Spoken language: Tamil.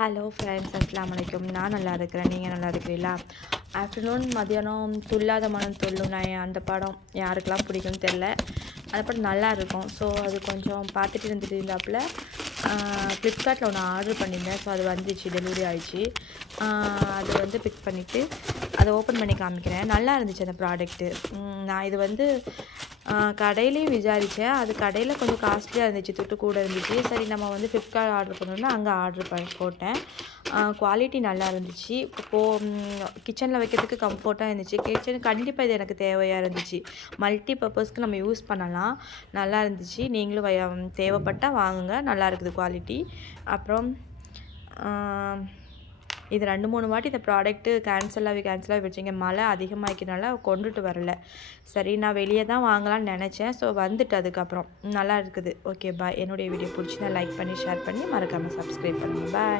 ஹலோ ஃப்ரெண்ட்ஸ், அஸ்ஸலாமு அலைக்கும். நான் நல்லா இருக்கிறேன். நீங்கள் நல்லா இருக்கிறீங்களா? ஆஃப்டர்நூன் மதியானம் துள்ளாத மனம் துள்ளும் நான் அந்த படம் யாருக்கெல்லாம் பிடிக்கும்னு தெரில. அந்த படம் நல்லா இருக்கும். ஸோ அது கொஞ்சம் பார்த்துட்டு இருந்தாப்புல ஃப்ளிப்கார்ட்டில் ஒன்று ஆர்டர் பண்ணியிருந்தேன். ஸோ அது வந்துச்சு, டெலிவரி ஆயிடுச்சு. அது வந்து பிக் பண்ணிவிட்டு அதை ஓப்பன் பண்ணி காமிக்கிறேன். நல்லா இருந்துச்சு அந்த ப்ராடக்ட்டு. நான் இது வந்து கடையிலையும் விசாரித்தேன். அது கடையில் கொஞ்சம் காஸ்ட்லியாக இருந்துச்சு, துட்டு கூட இருந்துச்சு. சரி நம்ம வந்து ஃப்ளிப்கார்ட் ஆர்டர் பண்ணோம்னா அங்கே போட்டேன். குவாலிட்டி நல்லா இருந்துச்சு. கிச்சனில் வைக்கிறதுக்கு கம்ஃபர்ட்டாக இருந்துச்சு. கிச்சன் கண்டிப்பாக இது எனக்கு தேவையாக இருந்துச்சு. மல்டி பர்பஸ்க்கு நம்ம யூஸ் பண்ணலாம். நல்லா இருந்துச்சு. நீங்களும் தேவைப்பட்டால் வாங்குங்க. நல்லா இருக்குது குவாலிட்டி. அப்புறம் இது 2-3 வாட்டி இந்த ப்ராடக்ட்டு கேன்சலாகி வச்சுங்க. மழை அதிகமாகிக்கிறனால கொண்டுட்டு வரல. சரி, நான் வெளியே தான் வாங்கலாம்னு நினச்சேன். ஸோ வந்துட்டு அதுக்கப்புறம் நல்லா இருக்குது. ஓகே, பாய். என்னுடைய வீடியோ பிடிச்சிருந்தா லைக் பண்ணி, ஷேர் பண்ணி, மறக்காமல் சப்ஸ்கிரைப் பண்ணுங்கள். பாய்.